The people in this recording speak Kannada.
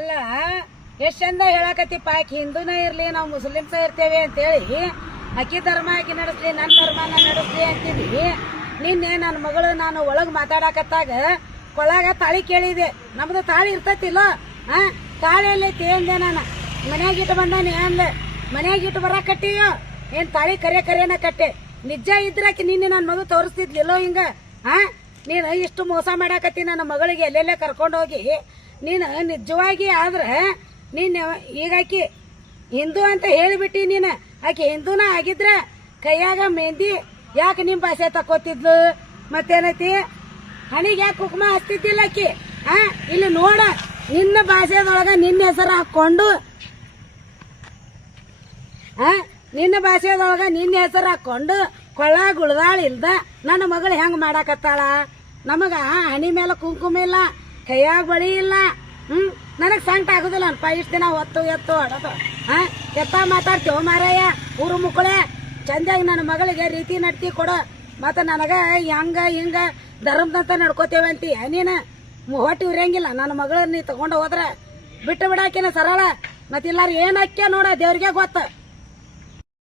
ಅಲ್ಲ, ಎಷ್ಟು ಚಂದ ಹೇಳಕತ್ತಿಪ್ಪ, ಆಕೆ ಹಿಂದೂನ ಇರ್ಲಿ, ನಾವು ಮುಸ್ಲಿಮ್ಸ ಇರ್ತೇವೆ ಅಂತೇಳಿ ಅಕ್ಕಿ ಧರ್ಮ ಆಕಿ ನಡೆಸ್ಲಿ ನನ್ನ ಧರ್ಮನ ನಡೆಸ್ಲಿ ಅಂತಿದ್ವಿ. ನಿನ್ನೆ ನನ್ನ ಮಗಳು ನಾನು ಒಳಗೆ ಮಾತಾಡಕತ್ತಾಗ ಕೊಳಗ ತಾಳಿ ಕೇಳಿದೆ. ನಮ್ದು ತಾಳಿ ಇರ್ತತಿಲ್ಲ ಹಾ ತಾಳಿಯಲ್ಲಿ ತೇಂದೆ ನಾನು. ಮನ್ಯಾಗ ಇಟ್ಟು ಬಂದಾನೆ ಅಂದೆ ಮನ್ಯಾಗ ಇಟ್ಟು ಬರಾಕಟ್ಟಿಯೋ ಏನ್ ತಾಳಿ ಕರೆ ಕರೆನ ಕಟ್ಟೆ? ನಿಜ ಇದ್ರಾಕಿ ನಿನ್ನೆ ನನ್ನ ಮಗು ತೋರಿಸ್ತಿದ್ಲಿಲ್ಲೋ ಹಿಂಗ ಹಾ ನೀನು ಇಷ್ಟು ಮೋಸ ಮಾಡಾಕತ್ತಿ ನನ್ನ ಮಗಳಿಗೆ ಎಲ್ಲೆಲ್ಲೇ ಕರ್ಕೊಂಡು ಹೋಗಿ ನೀನು ನಿಜವಾಗಿ ಆದ್ರೆ ನೀನು ಈಗ ಆಕಿ ಹಿಂದೂ ಅಂತ ಹೇಳಿಬಿಟ್ಟಿ ನೀನು. ಆಕೆ ಹಿಂದೂನ ಆಗಿದ್ರೆ ಕೈಯಾಗ ಮೆಹಂದಿ ಯಾಕೆ ನಿಮ್ಮ ಭಾಷೆ ತಕೋತಿದ್ಲು ಮತ್ತೇನೈತಿ? ಹಣಿಗೆ ಯಾಕೆ ಕುಕ್ಮ ಹಚ್ತಿದ್ದಿಲ್ಲ ಆಕಿ? ಹಾ ಇಲ್ಲಿ ನೋಡ, ನಿನ್ನ ಭಾಷೆದೊಳಗ ನಿನ್ನ ಹೆಸರು ಹಾಕೊಂಡು ಹಾ ನಿನ್ನ ಭಾಷೆದೊಳಗ ನಿನ್ನ ಹೆಸರು ಹಾಕೊಂಡು ಕೊಳ ಗುಳದಾಳ ಇಲ್ದ ನನ್ನ ಮಗಳು ಹೆಂಗ್ ಮಾಡಾಕತ್ತಾಳ? ನಮಗ ಹಣಿ ಮೇಲೆ ಕುಂಕುಮ ಇಲ್ಲ. ಕೈಯಾಗ ಬಳಿ ಇಲ್ಲ. ಹ್ಮ್? ನನಗ್ ಸಂಕಟ ಆಗುದಿಲ್ಲ ಅನ್ಪ. ಇಷ್ಟ ದಿನ ಹೊತ್ತು, ಎತ್ತು ಅಡದು ಹಾ? ಎತ್ತ ಮಾತಾಡ್ತೀವ ಮಾರಾಯ? ಊರು ಮುಕ್ಕಳೆ. ಚಂದಾಗಿ ನನ್ನ ಮಗಳಿಗೆ ರೀತಿ ನಡ್ತಿ ಕೊಡು. ಮತ್ತ ನನಗ ಹೆಂಗ, ಹಿಂಗ ಧರ್ಮದಂತ ನಡ್ಕೋತೇವೆ ಅಂತೀಯ ನೀನು? ಹೊಟ್ಟಿ ಉರಿಯಂಗಿಲ್ಲ ನನ್ನ ಮಗಳನ್ನ ನೀ ತಗೊಂಡು ಹೋದ್ರ ಬಿಟ್ಟು ಬಿಡಾಕಿನ ಸರಳ. ಮತ್ತಿಲ್ಲಾರ ಏನ್ ಹಾಕ್ಯ ನೋಡ ದೇವ್ರಿಗೆ ಗೊತ್ತ.